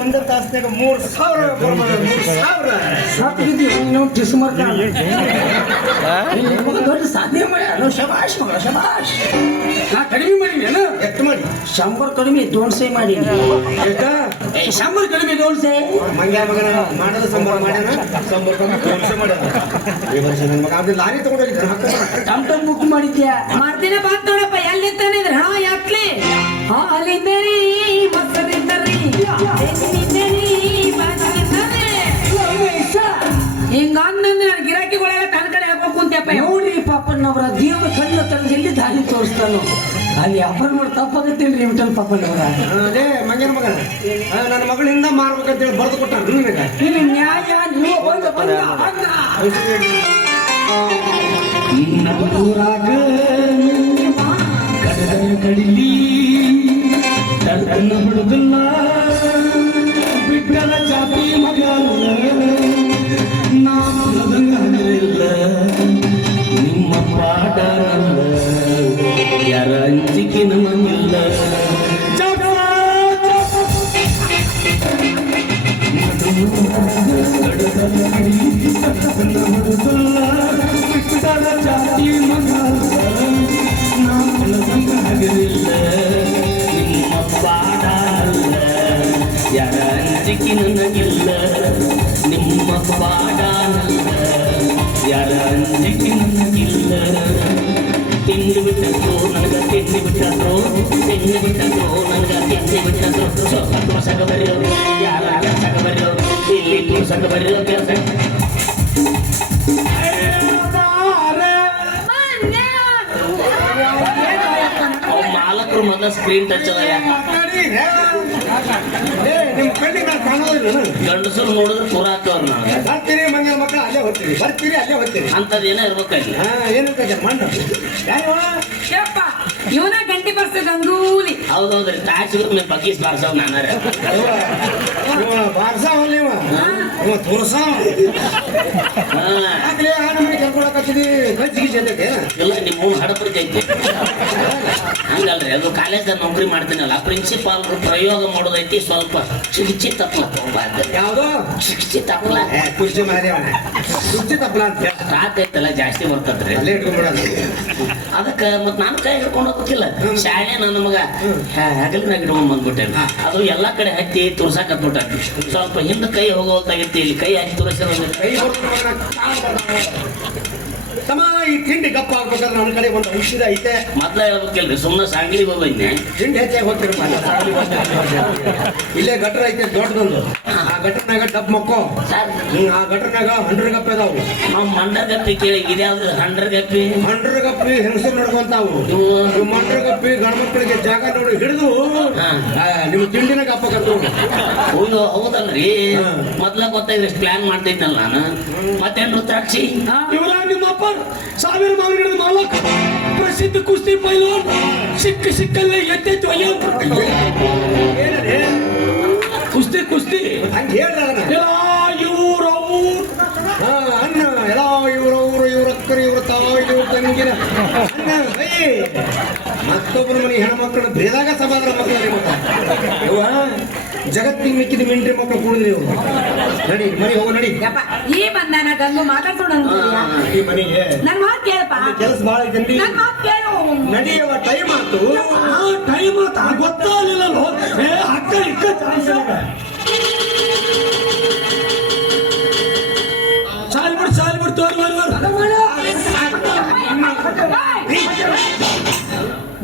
ಒಂದೇ ತಾಸ್ನಾಗ 3,000 ದೊಡ್ಡ ಸಾಧನೆ ಮಾಡ್ಯಾನ. ಶಬಾಷ್ ಮಗ ಶಬಾಷ್. ನಾ ಕಡಿಮೆ ಮಾಡೀನಿ ಏನು? ಎಷ್ಟು ಮಾಡಿ 100 ಕಡಿಮೆ 200 ಮಾಡೀನಿ. 100 ಕಡಿಮೆ 200. ಮಂಗ್ಯ ಮಗನ ಮಾಡಲು ಸಂಬಳ ಮಾಡ್ಯಾನ. 100 ಕಮ್ಮಿ 200 ಮಾಡ್ಯಾನ. ಈ ವರ್ಷ ನನ್ನ ಮಗ ಅವ್ನ ಲಾರಿ ತಗೊಂಡೋಗಿದ್ದಾನೆ. ಟಮ್ ಟಮ್ ಬುಕ್ ಮಾಡಿದ್ಯಾ? ಮಾಡ್ತೀನಿ ಬಾತ್ ನೋಡಪ್ಪ. ಎಲ್ಲಿದ್ದಾನೆ ಇದ್ರ ಹಣ ಯಾಕ್ಲಿ? ಹಾಲಿದ್ದರಿ ಮೊಸರಿದ್ದರಿ ಹಿಂಗ ಅಂದಂದ್ರೆ ನಾನು ಗಿರಾಕಿಗಳೆಲ್ಲ ತನ್ನ ಕಡೆ ಹಾಕೋಕ್ ಕುಂತ್ಯಪ್ಪ. ನೋಡ್ರಿ ಪಾಪಣ್ಣವರ ದೇವ ಕಣ್ಣು ತಂದು ಎಲ್ಲಿ ದಾರಿ ತೋರಿಸ್ತಾನೋ ಅಲ್ಲಿ ವ್ಯಾಪಾರ ಮಾಡಿ ತಪ್ಪಾಗತ್ತೇನ್ರಿ ವಿಠಲ್ ಪಾಪಣ್ಣವರ. ಅದೇ ಮಂಗ್ಯನ ಮಗನ ನನ್ನ ಮಗಳಿಂದ ಮಾರ್ಬೇಕಂತೇಳಿ ಬರೆದು ಕೊಟ್ಟಾರ ನಿನಗೆ. ಇಲ್ಲಿ ನ್ಯಾಯ ನೀವು ಬಂದ ನಮ್ಮೂರಾಗ ಕಡಿಲಿ ತನ್ನ ಬಿಡುದಿಲ್ಲ ಬಿಟ್ಟಲ ಚಾಪಿ ಮಗ ನಾಮದಂಗಿಲ್ಲ ನಿಮ್ಮ ಪಾಠ ಯಾರ ಅಂಜಿಕೆ ನಮಗಿಲ್ಲ. ಬಿಟ್ಟಲ ಚಾಪಿ ಮಗ ನಾಮದಂಗಿಲ್ಲ ನಿಮ್ಮ ಪಾಠ ಯಾರ ಅಂಜಿಕೆ ನನಗಿಲ್ಲ. ನಿಮ್ಮ ಪಾಡಾನಲ್ಲ ಯಾರ ಅಂಜಿಕೆ ನನಗಿಲ್ಲ. ತಿಂದು ಬಿಟ್ಟದ್ದು ನನಗ ತಿಂದು ಬಿಟ್ಟದ್ದು ತಿಂದು ಬಿಟ್ಟದ್ದು ನನಗ ತಿಂದು ಬಿಟ್ಟದ್ದು. ಸ್ವಲ್ಪ ತೋರ್ಸಕ ಬರೀರೋ ಯಾರ ಕೆಲಸಕ ಬರೀರೋ ಇಲ್ಲಿ ತೋರ್ಸಕ ಬರೀರೋ ಕೆಲಸ. ಮಾಲಕರು ಮೊದಲ ಸ್ಕ್ರೀನ್ ಟಚ್ ಅದ. ನಿಮ್ ಕಣ್ಣಿಗೆ ನಾನು ಕಾಣೋದಿಲ್ಲ. ಗಂಡಸರು ನೋಡಿದ್ರೆ ಪೂರ ಹಾಕವ್ರು. ನಾವು ಬರ್ತೀರಿ ಮಂಗ್ಯನ ಮಕ್ಕಳು ಅಲ್ಲೇ ಹೋಗ್ತೀರಿ, ಬರ್ತೀರಿ ಅಲ್ಲೇ ಹೋಗ್ತೀರಿ. ಅಂತದ್ ಏನೋ ಇರ್ಬೇಕಾಗಿ. ಏನಂತ ಮಣ್ಣು ಯಪ್ಪ ಇವನ ಗಂಟಿ ಬರ್ಸ ಗಂಗೂಲಿ. ಹೌದೌದ್ರಿ ತಾಸಿದ್ರು ಮೇಲೆ ಬಗ್ಗಿಸ್ ಬಾರ್ಸವ್ ನಾನಾರ ಬಾರ್ಸಾವ ಇವ ತೋರ್ಸಾವ. ಯಾಕಲೇ ಆ ನಮ್ಮನೆ ಕೆಲ್ಕೊಳಕತ್ತಿದಿ ಗಜ್ಜಿಗೆ ಜೊತೆಗೆ ಇಲ್ಲ ನಿಮ್ಮ ಹಡಪರಿಕೆ ಐತಿ. ಹಂಗಲ್ರಿ ಅದು ಕಾಲೇಜ್ದಾಗ ನೌಕರಿ ಮಾಡ್ತೀನಲ್ಲ ಪ್ರಿನ್ಸಿಪಾಲ್ ಪ್ರಯೋಗ ಮಾಡೋದೈತಿ. ಸ್ವಲ್ಪ ಚಿಕಿತ್ಸೆ ತಪ್ಪಲ ತಗೋಬಾರ್ದು. ಯಾವ್ದು ಚಿಕಿತ್ಸೆ ತಪ್ಪಲ ಕುರ್ಚಿ ಮಾರಿ ಕುರ್ಚಿ ತಪ್ಪಲ ಅಂತ ಸ್ಟಾಕ್ ಐತಲ್ಲ ಜಾಸ್ತಿ ಬರ್ತದ್ರಿ. ಅಲ್ಲೇ ಇಟ್ಕೊಂಡ್ಬಿಡೋದು. ಅದಕ್ಕೆ ಮತ್ ನಾನು ಕೈ ಹಿಡ್ಕೊಂಡು ಹೋಗ್ಬೇಕಿಲ್ಲ. ಶಾಲೆ ನನ್ನ ಮಗ ಹಗಲಿನಾಗ ಇಟ್ಕೊಂಡ್ ಬಂದ್ಬಿಟ್ಟೇನೆ. ಅದು ಎಲ್ಲಾ ಕಡೆ ಹತ್ತಿ ತುರ್ಸಾಕ್ ಹತ್ಬಿಟ್ಟ. ಸ್ವಲ್ಪ ಹಿಂದೆ ಕೈ ಹೋಗೋಲ್ತಾಗಿತ್ತು. ಇಲ್ಲಿ ಕೈ ಹಾಕಿ ತುರ್ಸಿರೋ ಕೈ ತಮ್ಮ ಈ ತಿಂಡಿ ಗಪ್ಪ ಆಗ್ಬೇಕಂದ್ರೆ ನನ್ನ ಕಡೆ ಒಂದು ಔಷಧ ಐತೆ. ಮೊದ್ಲ ಹೇಳ್ಬೇಕಿಲ್ರಿ ಸುಮ್ಮನೆ ಸಾಂಗ್ಲಿಗೆ ಹೋಗ್ಬಂದೆ. ತಿಂಡಿ ಹೆಚ್ಚಾಗಿ ಹೋಗ್ತಿರಪ್ಪ. ಇಲ್ಲೇ ಗಟ್ರ ಐತೆ ದೊಡ್ಡದೊಂದು. ಆ ಗಟ್ರನಾಗ ಡಬ್ ಮಕ್ಕೋ. ಆ ಗಟ್ರನಾಗ 100 ಗಪ್ಪೆ ಅದಾವು. ನಾವು ಮಂಡರ್ ಗಪ್ಪಿ ಕೇಳಿ ಇದ್ಯಾವ್ದು 100 ಗಪ್ಪಿ 100 ಗಪ್ಪಿ ಹೆಂಗಸರು ನೋಡ್ಕೊಂತಾವು. ಇವು 100 ಗಪ್ಪಿ ಗಂಡ್ಮಕ್ಳಿಗೆ ಜಾಗ ನೋಡಿ ಹಿಡಿದು ನಿಮ್ ತಿಂಡಿನ ಗಪ್ಪಕತ್ತು. ಹೌದು ಹೌದಲ್ರಿ. ಮೊದ್ಲ ಗೊತ್ತಾಗಿದ್ರೆ ಪ್ಲಾನ್ ಮಾಡ್ತಿದ್ನಲ್ಲ ನಾನು. ಮತ್ತೇನ್ ರುದ್ರಾಕ್ಷಿ ಇವರ ನಿಮ್ಮಪ್ಪ 1000 ಮಾವಿನ ಮಾಲಕ್ ಪ್ರಸಿದ್ಧ ಕುಸ್ತಿ ಪೈಲ್ವಾನ್ ಸಿಕ್ಕಲ್ಲೇ ಎದ್ದೆತ್ತು ಅಯ್ಯೋ. ಕುಸ್ತಿ ಕುಸ್ತಿ ಹಂಗೆ ಹೇಳ್ದ ಇವ್ರು ಅನ್ನ ಎಲ್ಲ ಇವ್ರವ್ರು ಇವ್ರ ಅಕ್ಕರು ಇವ್ರ ತಾವ ಇವ್ರ ತಂಗಿನ ಮತ್ತೊಬ್ಬರ ಮನೆ ಹೆಣ್ಮಕ್ಳು ಬೇದಾಗ ಸಮಾಧಾನ ಮಕ್ಕಳು ಜಗತ್ತಿಗೆ ಮಿಕ್ಕಿದ ಮಿಂಟ್ರಿ ಮಕ್ಕಳು ಕೂಡಿದ್ರಿ ಇವ್ರು. ನಡಿ ಮನೆ ಹೋಗು ನಡಿ. ಈ ಬಂದಾನ ಗಂಗು ಮಾತಾಡ್ಸೋಣ ಈ ಮನೆಗೆ ನನ್ ಮಾತು ಕೇಳಪ್ಪ. ಕೆಲಸ ಬಾಳ ಐತೆ ನನ್ ಮಾತು ಕೇಳು. ನಡಿಯವ ಟೈಮ್ ಆತು. ಟೈಮ್ ಗೊತ್ತಾಗಲಿಲ್ಲ ಅಕ್ಕ ಇಕ್ಕ ಸಾಲಿ ಬಿಟ್ಟು ತೋರ್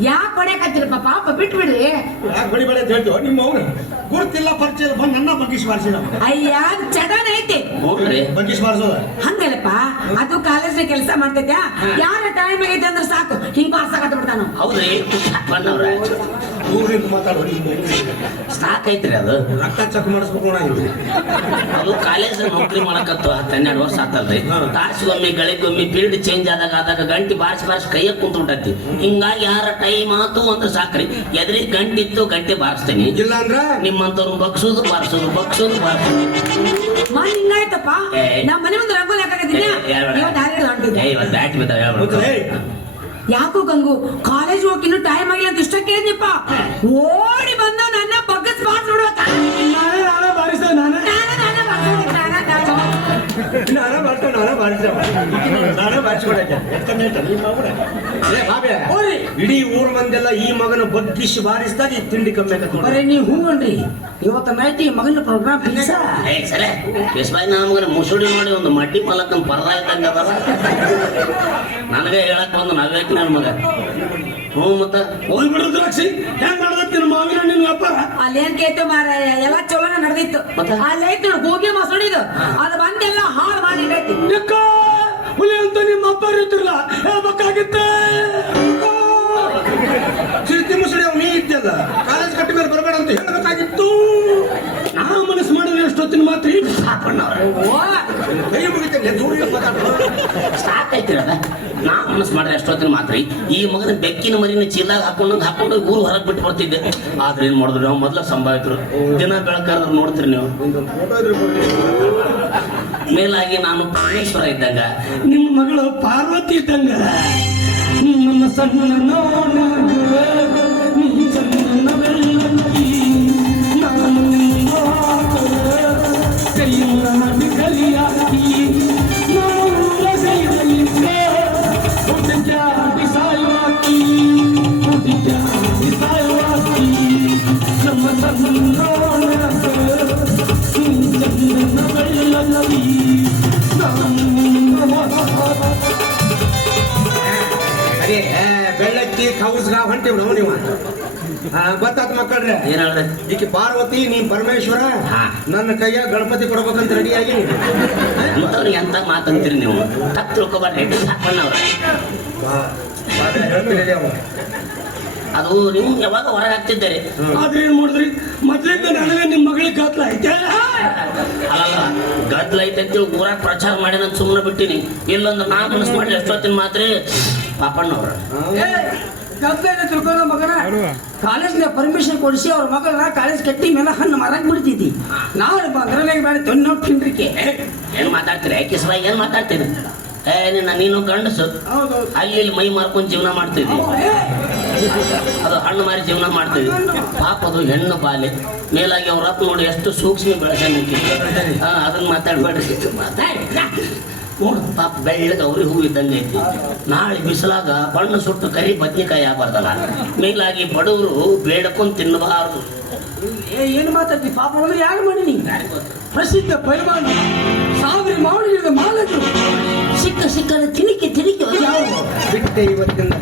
ಯಾಕೆ ಹೊಡ್ಯಾಕತ್ತೀರಪ್ಪ? ಪಾಪ ಬಿಟ್ಬಿಡ್ರಿ. ಯಾಕೆ ಬಡಿಬೇಡ ಅಂತ ಹೇಳ್ತೀವ? ನಿಮ್ಮ ಅವ್ರು ಗುರುತಿಲ್ಲ ಪರಿಚಯ ಬಂದು ನನ್ನ ಬಗ್ಗಿಸಿ ಬಾರಿಸಿದ. ಅಯ್ಯ ಚಟನ ಐತಿ ಬಗ್ಗಿಸಿ ಬಾರಿಸೋದ ಹಂಗಲ್ಲಪ್ಪ. ಅದು ಕಾಲೇಜ್ ಕೆಲಸ ಮಾಡ್ತೈತ್ಯಾ. ಯಾರ ಟೈಮ್ ಆಗೈತೆ ಅಂದ್ರೆ ಸಾಕು ಹಿಂಗ್ ಪಾರ್ಸಕತ್ತ ಬಿಡ್ತಾನ. ಹೌದ್ರಿ ಬಂದವ್ರ ಊರಿಂದ ಮಾತಾಡೋದು ಸಾಕೈತ್ರಿ. ಅದು ರಕ್ತ ಚೆಕ್ ಮಾಡಿಸ್ಬೇಕು ನೋಡಿದ್ರಿ. ಅದು ಕಾಲೇಜ್ ನೌಕರಿ ಮಾಡಕತ್ತು 12 ವರ್ಷ ಆತಲ್ರಿ. ತಾಸಿಗೊಮ್ಮೆ ಗಳಿಗೊಮ್ಮೆ ಪೀರಿಯಡ್ ಚೇಂಜ್ ಆದಾಗ ಗಂಟಿ ಬಾರಿಸಿ ಕೈಯ ಕುಂತ್ಬಿಟ್ಟೈತಿ. ಹಿಂಗಾಗಿ ಯಾರ ಟೈಮ್ ಆತು ಅಂತ ಸಾಕ್ರಿ. ಎದ್ರಿ ಗಂಟೆ ಇತ್ತು ಗಂಟೆ ಬಾರಿಸ್ತೇನೆ. ಇಲ್ಲ ಅಂದ್ರ ನಿಮ್ಮಂತವ್ರು ಬಗ್ಸೋದು ಬಾರಿಸೋದು ಹಿಂಗಾಯ್ತಪ್ಪ. ನಮ್ಮ ಮನೆ ಒಂದು ರಂಗೋಲಿ ಹಾಕಕತ್ತಿದ್ಯಾ ಬ್ಯಾಟ್ ಬಿದ್ದಾವ. ಯಾಕೋ ಗಂಗು ಕಾಲೇಜ್ ಹೋಗಿ ಇನ್ನೂ ಟೈಮ್ ಆಗಿಲ್ಲ ಅಂತ ಇಷ್ಟ ಕೇಳಿದ್ನಿಪ್ಪ. ಓಡಿ ಬಂದ ನನ್ನ ಬಗ್ಗಸ್ ಬಾರ್ಸ್ ನೋಡುವ ನಾನೇ ಬಾರಿಸ್ಕೊಡಕ್ಕೆ ಇಡೀ ಊರ್ ಮಂದೆಲ್ಲ ಈ ಮಗನ ಬಗ್ಗಿಸಿ ಬಾರಿಸಿದಾಗ ಈ ತಿಂಡಿ ಕಮ್ಮಿ ಆಗತ್ತೆ ಬರೀ ನೀವು ಹೂವನ್ರಿ ಇವತ್ತ ನೈಟ್ ಈ ಮಗನ ಪ್ರೋಗ್ರಾಮ್ ಫಿಕ್ಸ್. ಸರಿ ಕಿಸ್ಬಾಯಿ ನಮ್ಗೆ ಮುಸುಡಿ ನೋಡಿ ಒಂದು ಮಡ್ಡಿ ಮಲಕ್ಕನ್ ಪರ್ದ ಇದ್ದಂಗ ಅದಲ್ಲ. ನನಗೆ ಹೇಳಕ್ ಬಂದು ನಾವೇಕ್ ನನ್ನ ಮಗ. ಹ್ಞೂ ಮತ್ತ ಹೋಗ್ಬಿಡು ದ್ರಾಕ್ಷಿ ಹೆಂಗ್ ನಡೆದತ್ತಿನ ಮಾವಿನ ನಿನ್ ವ್ಯಾಪಾರ ಅಲ್ಲೇನ್ ಕೇಳ್ತು ಮಾರಾಯ ಎಲ್ಲ ಚಲೋನ ನಡೆದಿತ್ತು. ಅಲ್ಲೈತ್ ನೋಡಿ ಗೋಗಿ ಮಸಡಿದು ಅದು ಬಂದೆಲ್ಲ ಹಾಳು ಮಾಡಿ ಇಡೈತಿ. ಯಾಕ ಹುಲಿ ಅಂತ ನಿಮ್ಮ ಅಪ್ಪ ಇರ್ತಿರ್ಲ ಹೇಳ್ಬೇಕಾಗಿತ್ತ. ಸಿರ್ತಿ ಮುಸುಡಿ ಅವ್ನು ನೀ ಇದ್ದಲ್ಲ ಕಾಲೇಜ್ ಕಟ್ಟ ಮೇಲೆ ಬರಬೇಡ ಅಂತ ಹೇಳ್ಬೇಕಾಗಿತ್ತು. ನಾ ಮನಸ್ಸು ಮಾಡಿದ್ರೆ ಎಷ್ಟೊತ್ತಿನ ಮಾತ್ರ ಕೈ ಮುಗಿತೇನೆ ಸಾಕೈತಿರದ ನಾ ಮನಸ್ಸು ಮಾಡಿದ್ರೆ ಎಷ್ಟೊತ್ತಿನ ಮಾತ್ರ ಈ ಮಗನ ಬೆಕ್ಕಿನ ಮರಿನ ಚೀಲಾಗ ಹಾಕೊಂಡು ಊರು ಹೊರಗೆ ಬಿಟ್ಟು ಬರ್ತಿದ್ದೆ. ಆದ್ರೆ ಏನ್ ಮಾಡಿದ್ರು ನಾವು ಮೊದ್ಲ ಸಂಭಾವಿತರು ದಿನ ಬೆಳಕಾದ್ರೆ ನೋಡ್ತೀರಿ ನೀವು. ಮೇಲಾಗಿ ನಾನು ಪರಮೇಶ್ವರ ಇದ್ದಂಗ ನಿಮ್ಮ ಮಗಳು ಪಾರ್ವತಿ ಇದ್ದಂಗ ನನ್ನ ಸಣ್ಣ ನೀ ಚಂದನ ಬೆಳ್ಳಕ್ಕಿ ನಾನು ಕೈಯಿಂದ ಕಲಿಯಾಕಿ ನಾವು ಸಾಯುವಾಕಿ ನಮ್ಮ ಸಣ್ಣ ಚಂದನ ಬೆಳ್ಳಕ್ಕಿ ಅದೇ ಬೆಳ್ಳಕ್ಕಿ ಕೌಸ್ಗ ಹೊಂಟಿವ್ ನಾವು ನೀವು ಗೊತ್ತಾತ್ ಮಕ್ಕಳ್ರೆ ಏನ್ ಹೇಳ್ದೆ ಈಕೆ ಪಾರ್ವತಿ ನೀನ್ ಪರಮೇಶ್ವರ ನನ್ನ ಕೈಯಾಗ ಗಣಪತಿ ಕೊಡ್ಬೇಕಂತ ರೆಡಿಯಾಗಿ ಅಂತವ್ರಿಗೆ ಎಂತ ಮಾತಂತೀರಿ ನೀವು. ತಪ್ಪು ತಿಳ್ಕೊಬಾರ್ದು ಹೆಡ್ಡಿ ಹಾಕೊಂಡವ್ರ ಅದು ನೀವು ಯಾವಾಗ ಹೊರಗೆ ಹಾಕ್ತಿದ್ದಾರೆ. ಆದ್ರೆ ಏನ್ ಮಾಡಿದ್ರಿ ಮೊದ್ಲಿಂದ ನನಗೆ ನಿಮ್ ಮಗಳಿಗೆ ಗಾತ್ಲ ಐತೆ. ಅಲ್ಲಲ್ಲ ಗದ್ದಲ ಐತೆ ಅಂತೇಳಿ ಊರಾಗ ಪ್ರಚಾರ ಮಾಡಿ ನಾನು ಸುಮ್ಮನೆ ಬಿಟ್ಟಿನಿ. ಇಲ್ಲೊಂದು ನಾ ಮನಸ್ಸು ಮಾಡಿ ಎಷ್ಟೊತ್ತಿನ ಮಾತ್ರ ಪಾಪಣ್ಣವ್ರ ಗದ್ದ ತಿಳ್ಕೊಂಡ ಮಗನ ಕಾಲೇಜ್ನ ಪರ್ಮಿಷನ್ ಕೊಡಿಸಿ ಅವ್ರ ಮಗಳನ್ನ ಕಾಲೇಜ್ ಕಟ್ಟಿ ಮೇಲೆ ಹಣ್ಣು ಮರಕ್ ಬಿಡ್ತಿದ್ದಿ. ನಾವು ಅದ್ರಲ್ಲಾಗ ಬೇಡ ತೊನ್ನೋ ತಿನ್ರಿಕೆ ಏನ್ ಮಾತಾಡ್ತೀರಿ ಕಿಸ್ಬಾಯಿ ಏನ್ ಮಾತಾಡ್ತೀನಿ. ನೀನು ಗಂಡಸು ಅಲ್ಲಿ ಮೈ ಮಾರ್ಕೊಂಡು ಜೀವನ ಮಾಡ್ತಿದ್ದಿ. ಅದು ಹಣ್ಣು ಮಾರಿ ಜೀವನ ಮಾಡ್ತಿದ್ವಿ. ಪಾಪ ಅದು ಹೆಣ್ಣು ಬಾಲೆ ಮೇಲಾಗಿ ಅವ್ರ ಅಪ್ಪ ನೋಡಿ ಎಷ್ಟು ಸೂಕ್ಷ್ಮ ಬೆಳೆಸಲಿಕ್ಕೆ ಅದನ್ನ ಮಾತಾಡ್ಬೇಡ್ರಿ. ನೋಡು ಪಾಪ ಬೆಳ್ಳಗೆ ಅವ್ರಿಗೆ ಹೂ ಇದ್ದಂಗೆ ಐತಿ. ನಾಳೆ ಬಿಸಿಲಾಗ ಬಣ್ಣ ಸುಟ್ಟು ಕರಿ ಬದ್ನಿಕಾಯಿ ಆಗ್ಬಾರ್ದಲ್ಲ. ಮೇಲಾಗಿ ಬಡವರು ಬೇಡಕೊಂಡು ತಿನ್ನಬಾರದು. ಏನು ಮಾತಾಡ್ತಿ ಪಾಪ ಅಂದ್ರೆ ಯಾರು ಮಾಡೀನಿ. ಪ್ರಸಿದ್ಧ ಪೈಲ್ವಾನ ಸಾವಿರ ಮಾವಳಿಗಳ ಮಾಲಕರು ಸಿಕ್ಕ ತಿನಿಕೆ ಯಾವ ಬಿಟ್ಟೆ ಇವತ್ತಿಂದ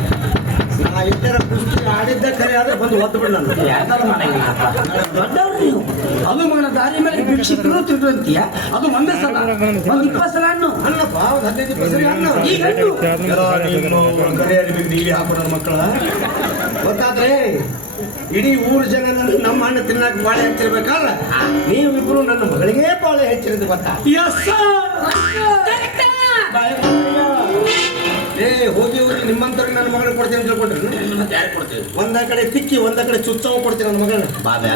ನಾ ಇತರ ಕುಸ್ತಿ ಆಡಿದ್ದ ಕರೆ ಆದ್ರೆ ಬಂದು ಒದ್ದು ಬಿಡ ನಾನು ದೊಡ್ಡವ್ರು ನೀವು. ಅದು ಮಗನ ದಾರಿ ಮೇಲೆ ಭಿಕ್ಷಿಕರು ತಿರುಗಂತೀಯ ಅದು ಒಂದೇ ಸಲ ಒಂದು 20 ಸಲ ಹಣ್ಣು ಅಲ್ಲಪ್ಪ 15 ಹಣ್ಣು ಈಗ ಹಣ್ಣು ನೀಲಿ ಹಾಕೋಣ ಮಕ್ಕಳ ಗೊತ್ತಾದ್ರೆ ಇಡೀ ಊರ್ ಜನ ನಮ್ಮ ಹಣ್ಣು ತಿನ್ನಕ್ ಬಾಳೆ ಹೆಚ್ಚಿರ್ಬೇಕಾದ್ರೆ ನೀವಿಬ್ರು ನನ್ನ ಮಗಳಿಗೆ ಬಾಳೆ ಹೆಚ್ಚಿರೋದು ಗೊತ್ತಾ. ಹೋಗಿ ನಿಮ್ಮಂತವ್ರಿಗೆ ನನ್ನ ಮಗಳು ಕೊಡ್ತೀನಿ ಅಂತ ಹೇಳ್ಕೊಟ್ರಿ. ಯಾರು ಕೊಡ್ತೀವಿ ಒಂದ ಕಡೆ ತಿಕ್ಕಿ ಒಂದ ಕಡೆ ಚುಚ್ಚವ ಕೊಡ್ತೀನಿ ನನ್ನ ಮಗಳನ್ನ. ಬಾಬ್ಯಾ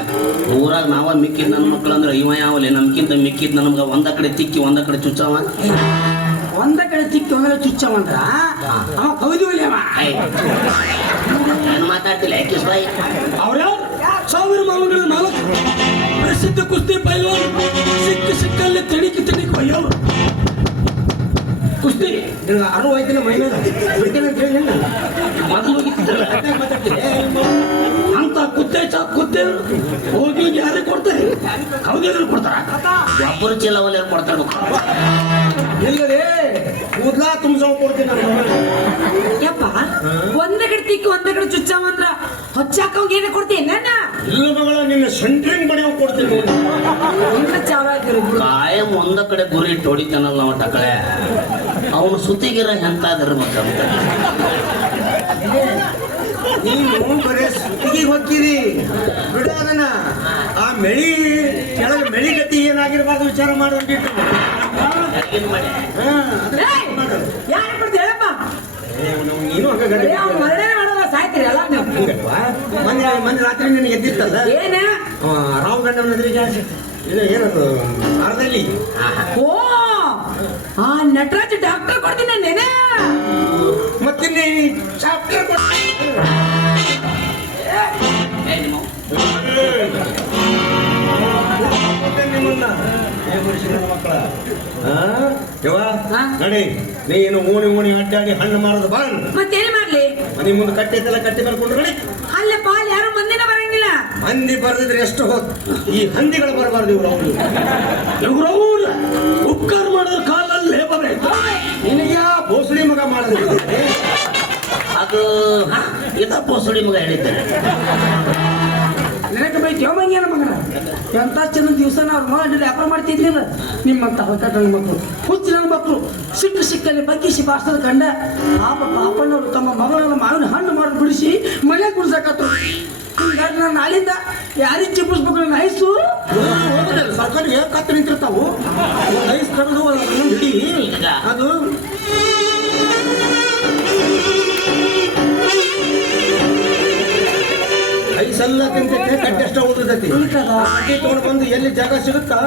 ಊರಾಗ ನಾವ ಮಿಕ್ಕಿದ್ ನನ್ನ ಮಕ್ಳು ಅಂದ್ರೆ ಇವ ಯಾವಲೆ ನಮ್ಗಿಂತ ಮಿಕ್ಕಿದ್ ನಮ್ಗ ಒಂದ ಕಡೆ ತಿಕ್ಕಿ ಒಂದ ಕಡೆ ಚುಚ್ಚವ. ಒಂದ ಕಡೆ ತಿಕ್ಕಿ ಒಂದ ಕಡೆ ಚುಚ್ಚವಂದ್ರ ಅವ ಕವಿದೂಲಿ ಅವ ಏನು ಮಾತಾಡ್ತಿಲ್ಲ ಕಿಸ್ಬಾಯಿ. ಅವ್ರ್ಯಾರು ಸಾವಿರ ಮಾವಗಳ ಮಾಲಕ ಪ್ರಸಿದ್ಧ ಕುಸ್ತಿ ಪೈಲ್ವಾನ್ ಸಿಕ್ಕಲ್ಲಿ ತಣಿಕಿ ಒಯ್ಯವರು ಕುಸ್ತಿ ಅರು ಹೋಯ್ತೀನಿ ಮೈ ಮೇಲೆ ಬಿಡ್ತೀನಿ ಅಂತ ಹೇಳಿ ಮೊದಲು ಹೋಗಿತ್ತಿದ್ರಲ್ಲ ಅಂತ ಕುತ್ತೆ ಹೋಗಿ ಯಾರಿಗೆ ಕೊಡ್ತಾರೆ ಕೌದೇದ್ರು ಕೊಡ್ತಾರ. ಒಬ್ಬರು ಚೀಲ ಒಲೆ ಕೊಡ್ತಾರೆ. ಇಲ್ಲದೆ ಕೂದ್ಲಾ ತುಂಬಿಸೋ ಕೊಡ್ತೀನಿ ನನ್ನ ಮಗಳು. ಯಪ್ಪ ಒಂದ ಕಡೆ ತಿಕ್ಕಿ ಒಂದ ಕಡೆ ಚುಚ್ಚವಂದ್ರ ಹೊಚ್ಚಾಕಂಗ ಏನೇ ಕೊಡ್ತೀನಿ ನನ್ನ ಇಲ್ಲ ಮಗಳ ನಿನ್ನ ಸೆಂಟ್ರಿಂಗ್ ಬಡಿಯೋ ಕೊಡ್ತೀನಿ. ಕಾಯಂ ಒಂದ ಕಡೆ ಗುರಿ ಇಟ್ಟು ಹೊಡಿತಾನಲ್ಲ ನಾವು ಟಕಳೆ ಅವನು ಸುತ್ತಿಗಿರ ಎಂತಾದಿರ್ಬೇಕಂತ. ನೀನು ಬರೇ ಸುತ್ತಿಗೆ ಹೋಗ್ತೀರಿ ಬಿಡೋದನ್ನ ಆ ಮೆಳಿ ಕೆಳಗೆ ಮೆಳಿ ಗತಿ ಏನಾಗಿರ್ಬಾರ್ದು ವಿಚಾರ ಮಾಡೋದಿಟ್ಟು ಯಾರು ಕೊಡ್ತೀರಿ ಹೇಳಪ್ಪ. ನೀನು ಮಾಡಲ್ಲ ಸಾಯ್ತೀರಿ ಎಲ್ಲ ನೀವು. ಮೊನ್ನೆ ರಾತ್ರಿ ನನಗೆ ಎದ್ದಿತ್ತಲ್ಲ ಏನ ರಾವ್ ಗಂಡನ ಎದುರಿಗೆ ಇಲ್ಲ ಏನದು ಅರ್ಧಲ್ಲಿ ಓ ಆ ನಟರಾಜ್ ಡಾಕ್ಟರ್ ಕೊಡ್ತೀನಿ ನೆನೆ ಮತ್ತಿನ್ನೇ ಚಾಪ್ಟರ್ ನಿಮ್ಮನ್ನ ಮಕ್ಕಳ ಯವ್ವ ಹಾ? ನಡಿ ನೀನು ಓಣಿ ಅಡ್ಡಾಡಿ ಹಣ್ಣು ಮಾರೋದು ಬಾ ಮತ್ತೇನ್ ಮಾಡ್ಲಿ ಮನೆ ಮುಂದೆ ಕಟ್ಟಿದ್ದೆಲ್ಲ ಕಟ್ಟಿ ಬರ್ಕೊಂಡು ನಡಿ. ಅಲ್ಲಪ್ಪ ಅಲ್ಲಿ ಯಾರು ಮಂದಿನ ಬರಂಗಿಲ್ಲ. ಹಂದಿ ಬರ್ದಿದ್ರೆ ಎಷ್ಟು ಹೊತ್ತು ಈ ಹಂದಿಗಳು ಬರಬಾರ್ದು ಇವ್ರು ಅವ್ರು ಇವ್ರು ಉಪಕಾರ ಮಾಡಿದ್ರೆ ಕಾಲಲ್ಲಿ ಬರಬೇಕು. ನಿನಗೆ ಬೋಸಡಿ ಮಗ ಮಾಡಿದ್ರೆ ಅದು ಇದಪ್ಪ ಸುಳಿ ಮಗ ಹೇಳಿದ್ದೆ. ನನಗೆ ಬೈ ದೇವಮಂಗ್ಯನ ಮಗನ ಎಂತ ಚೆನ್ನ ದಿವಸ ಅವ್ರ ಮಾಡಿ ವ್ಯಾಪಾರ ಮಾಡ್ತಿದ್ನಿಲ್ಲ. ನಿಮ್ಮಂತ ಹೊರಕಟ್ಟ ನನ್ನ ಮಕ್ಕಳು ಹುಚ್ಚು ನನ್ನ ಮಕ್ಕಳು ಸಿಕ್ಕಲ್ಲಿ ಬಗ್ಗಿಸಿ ಬಾರಿಸೋದು ಕಂಡ ಪಾಪಣ್ಣವರು ತಮ್ಮ ಮಗಳನ್ನ ಮಾವಿನ ಹಣ್ಣು ಮಾಡಿ ಬಿಡಿಸಿ ಮನೆ ಕುಡ್ಸಕತ್ರು. ಹಿಂಗಾಗಿ ನಾನು ನಾಳಿಂದ ಯಾರಿಗೆ ಚಿಪ್ಪಿಸ್ಬೇಕು ನನ್ನ ಐಸು ಸರ್ಕಾರಿ ಕತ್ತು ನಿಂತಿರ್ತಾವು ಐಸ್ ಕರೆದು ಹಿಡಿ ಅದು ಐಸೆಲ್ಲ ತಿಂತೈತೆ ಕಟ್ಟಿ ಅಷ್ಟ ಉಳಿದೈತಿ ಕಟ್ಟಿ ತಗೊಂಡು ಬಂದು ಎಲ್ಲಿ ಜಾಗ ಸಿಗುತ್ತಾ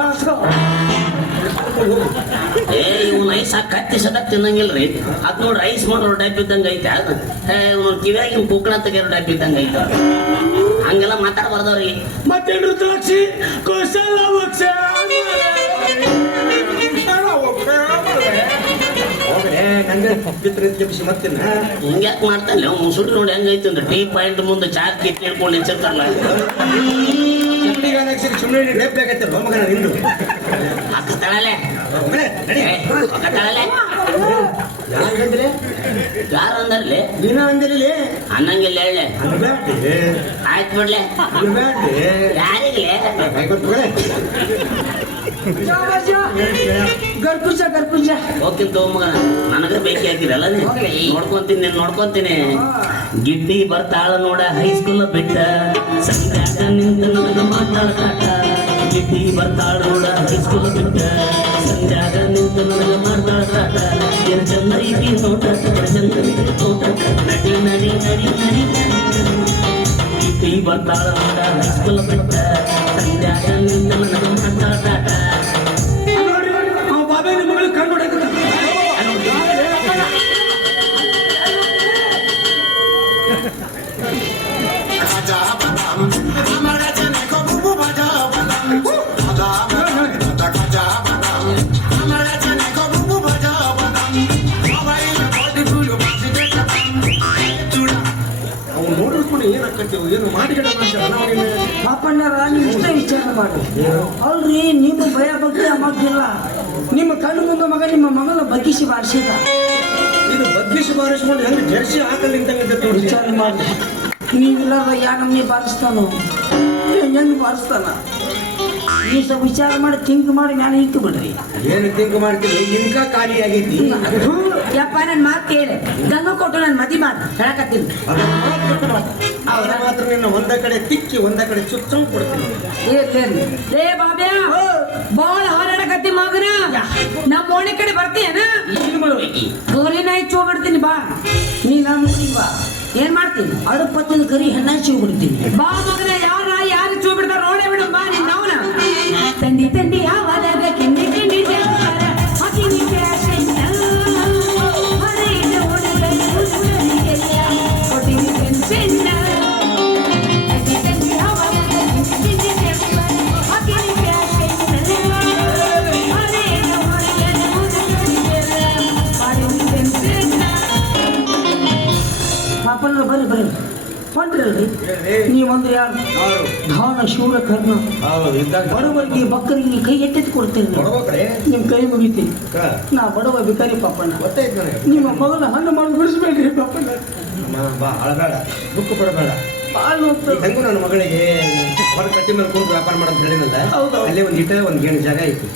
ಇವ್ನ ಐಸ್ ಕತ್ತಿ ಸದಕ್ ತಿನ್ನಂಗಿಲ್ರಿ. ಅದ್ ನೋಡ್ರಿ ಐಸ್ ಮಾಡೋರು ಡೈಪ್ ಇದ್ದಂಗ ಐತೆ. ಇವ್ನ ಕಿವ್ಯಾಗಿನ ಕುಕ್ಕಳ ತೆಗಿಯೋ ಡೈಪ್ ಇದ್ದಂಗ ಐತ. ಹಂಗೆಲ್ಲ ಮಾತಾಡ್ಬಾರ್ದವ್ರಿ. ಮತ್ತೇನ್ರು ದ್ರಾಕ್ಷಿ ಕೋಸಲ ವಕ್ಷ ಹೋಗ್ರೆ ನಂಗೆ ಬಿತ್ತನೆ ಕೆಪ್ಸಿ ಮತ್ತಿನ ಹಿಂಗ್ಯಾಕ್ ಮಾಡ್ತಾನೆ ಮುಸುಡಿ ನೋಡಿ ಹೆಂಗೈತಿ ಅಂದ್ರೆ ಟೀ ಪಾಯಿಂಟ್ ಮುಂದೆ ಚಾ ಕಿಟ್ ಹಿಡ್ಕೊಂಡು ನಿಂತಿರ್ತಾರಲ್ಲ. ಸುಮ್ಮನೆ ಡೇಪ್ ಬೇಕಾಯ್ತಲ್ಲ ಮಗನ ನಿಂದು ಹಾಕತ್ತಾಳಲೆ ಹಾಕತ್ತಾಳಲೆ ಯಾರಂದ್ರೆ ಯಾರು ಅಂದರ್ಲಿ ನೀನ ಅಂದಿರಲಿ ಅನ್ನಂಗಿಲ್ಲ ಹೇಳೆ ಅನ್ಬೇಡ್ರಿ ಆಯ್ತು ಬಿಡ್ಲೆ ಅನ್ಬೇಡ್ರಿ ಯಾರಿಗ್ಲೆ ಗರ್ಕುಂಜ ಹೋಗ್ತಿಂತ ಮಗ ನನಗ ಬೇಕಿ ಹಾಕಿರಲ್ಲ ನೋಡ್ಕೊಂತೀನಿ ಗಿಡ್ಡಿ ಬರ್ತಾಳ ನೋಡ ಹೈಸ್ಕೂಲ್ ಬಿಟ್ಟ ಸಂಗ್ರಾಟ ನಿಂತ ನನಗ ಮಾತಾಡ್ತಾಟ. ಗಿಡ್ಡಿ ಬರ್ತಾಳ ನೋಡ ಹೈಸ್ಕೂಲ್ ಬಿಟ್ಟ ಸಂಗ್ರಾಟ ನಿಂತ ನನಗ ಮಾತಾಡ್ತಾಟ. ಏನ್ ಚಂದ ಐತಿ ನೋಟ ಚಂದ ನೋಟ ನಡಿ ನಡಿ ನಡಿ ನಡಿ ಗಿಡ್ಡಿ ಬರ್ತಾಳ ನೋಡ ಹೈಸ್ಕೂಲ್ ಬಿಟ್ಟ ಸಂಗ್ರಾಟ ನಿಂತ ನನಗ ಮಾತಾಡ್ತಾಟ. ಬಾಬೆ ನಿಮ್ಮ ಮಗಳು ಕಂಡು ಹೊಡಕತ್ತ ಅವ್ನು ನೋಡಿಸ್ಕೊಂಡು ಏನಾಕತ್ತೀವಿ ಏನು ಮಾಡಿಕಡ ಪಾಪಣ್ಣರ ನೀವು ಇಷ್ಟ ವಿಚಾರ ಮಾಡಿ. ಅಲ್ರಿ ನಿಮ್ಮ ಭಯ ಬಗ್ಗೆ ಮಗ್ಗಿಲ್ಲ. ನಿಮ್ಮ ಕಣ್ಣು ಮುಂದೆ ಮಗ ನಿಮ್ಮ ಮಗಳ ಬಗ್ಗಿಸಿ ಬಾರಿಸಿದ. ಇದು ಬಗ್ಗಿಸಿ ಬಾರಿಸ್ಕೊಂಡು ಹೆಂಗೆ ಜರ್ಸಿ ಹಾಕಲ್ ನಿಂತಂಗಿದ್ದ ವಿಚಾರ ಮಾಡಿ ನೀವಿಲ್ಲದ ಯಾ ನಮ್ಗೆ ಬಾರಿಸ್ತಾನು ಹೆಂಗ್ ಬಾರಿಸ್ತಾನ? ನೀವು ಸ್ವಲ್ಪ ವಿಚಾರ ಮಾಡಿ ಥಿಂಕ್ ಮಾಡಿ ಮ್ಯಾಲೆ ಇಟ್ಟು ಬಿಡ್ರಿ. ಏನು ತಿಂಕ್ ಮಾಡ್ತೀವಿ ಇಂಕ ಖಾಲಿ ಆಗೈತಿ ಯಪ್ಪ ನನ್ ಮಾತು ಕೇಳಿ ಗಂಗ ಕೊಟ್ಟು ನನ್ ಮದಿ ಮಾತು ಹೇಳಕತ್ತೀನಿ. ಅವ್ರ ಮಾತ್ರ ನಿನ್ನ ಒಂದ ಕಡೆ ತಿಕ್ಕಿ ಒಂದ ಕಡೆ ಚುಚ್ಚಂಗ್ ಕೊಡ್ತೀನಿ. ಏ ಬಾಬ್ಯಾ ಬಾಳ ಹಾರಾಡಕತ್ತಿ ಮಗನ ನಮ್ಮ ಓಣಿ ಕಡೆ ಬರ್ತೀಯನ ಗೋರಿ ನಾಯಿ ಚೋಬಿಡ್ತೀನಿ ಬಾ. ನೀ ನಮ್ಮ ಬಾ ಏನ್ ಮಾಡ್ತೀನಿ ಅಡುಪತ್ತಿನ ಕರಿ ಹೆಣ್ಣ ಚೋಬಿಡ್ತೀನಿ ಬಾ ಮಗನ. ಯಾರು ಚೂ ಬಿಡ್ತಾರ ನೋಡೇ ಬಿಡು ಬಾ. ನಿನ್ನ ಅವನ ತಂಡಿ ತಂಡಿ ಯಾವಾಗ ಕಿಂಡಿ ಕಿಂಡಿ ಪಾಪಲ್ಲ ಬರ್ರಿ ಬರ್ರಿ ಹೊಂಟ್ರಲ್ರಿ ನೀವೊಂದು ಯಾರು ಧಾನ ಶೂರ ಕರ್ಣ ಬಡವರಿಗೆ ಬಕ್ಕರಿಗೆ ಕೈ ಎತ್ತೆತ್ತು ಕೊಡ್ತೇನೆ. ನಿಮ್ ಕೈ ಮುಗಿತೀನಿ ನಾ ಬಡವ ಬೇಕಾರಿ ಪಾಪಣ್ಣ. ನಿಮ್ಮ ಮಗನ ಹಣ್ಣು ಮಾಡಿ ಬಿಡಿಸ್ಬೇಡ್ರಿ ಪಾಪಣ್ಣ. ಅಳಬೇಡ ದುಃಖ ಪಡಬೇಡ. ಹೆಂಗು ನನ್ನ ಮಗಳಿಗೆ ಹೊರ ಕಟ್ಟಿ ಮೇಲೆ ಕುಂತು ವ್ಯಾಪಾರ ಮಾಡೋದು ಹೇಳಿನಲ್ಲ ಅಲ್ಲೇ ಒಂದು ಗೇಣು ಜಾಗ ಐತಿ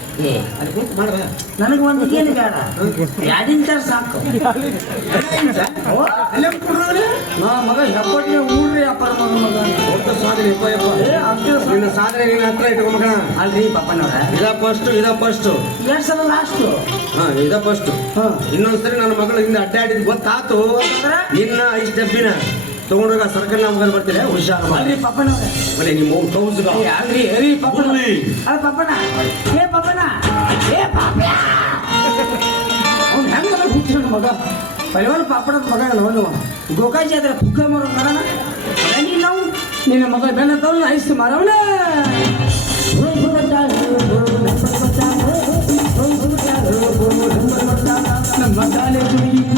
ಅಲ್ಲಿ ಕುಂತು ಮಾಡುವ. ನನಗೆ ಒಂದು ಏನು ಬೇಡ ಯಾರಿಂತ ಸಾಕು. ಅಲ್ಲೇ ಕುಂತ್ಕೊಡ್ರಿ. ನಾ ಮಗ ಹೆಪ್ಪಟ್ಟಿನ ಊರ್ರಿ ವ್ಯಾಪಾರ ಮಾಡೋ ಮಗ ದೊಡ್ಡ ಸಾಧನೆ ನಿನ್ನ ಸಾಧನೆ ನಿನ್ನ ಹತ್ರ ಇಟ್ಕೊ ಮಗನ. ಅಲ್ರಿ ಪಾಪಣ್ಣವ್ರ ಇದ ಫಸ್ಟ್ 2 ಸಲ ಲಾಸ್ಟು. ಹಾ ಇದ ಫಸ್ಟ್. ಇನ್ನೊಂದ್ಸರಿ ನನ್ನ ಮಗಳು ಹಿಂದೆ ಅಡ್ಡಾಡಿದ್ ಗೊತ್ತಾತು ಇನ್ನ 5 ಡಬ್ಬಿನ ತಗೊಂಡೋಗ ಸರ್ಕಲ್ ನಮ್ಗೆ ಬರ್ತೀರ ಹುಷಾರ ಅಲ್ರಿ ಪಾಪಣ್ಣವ್ರ ಬರೀ ನಿಮ್ಮ ಕೌಸ್ಗ ಅಲ್ರಿ ಹರಿ ಪಾಪಣ್ಣ ಅಲ್ಲ ಪಾಪಣ್ಣ ಏ ಪಾಪಣ್ಣ ಏ ಪಾಪ ಅವ್ನು ಹೆಂಗ ಹುಟ್ಟಿನ ಮಗ ಪರಿವಾರ ಪಾಪಣ್ಣದ ಮಗ ನೋಡು ಗೋಕಾಜಿ ಅದ್ರ ಪುಕ್ಕ ಮರೋ ಮಗನ ನಾವು ನಿನ್ನ ಮಗ ಬೆನ್ನ ತವಲ್ಲ ಐಸ್ ಮಾರವನ ಶಾಲೆ ಹುಡುಗಿ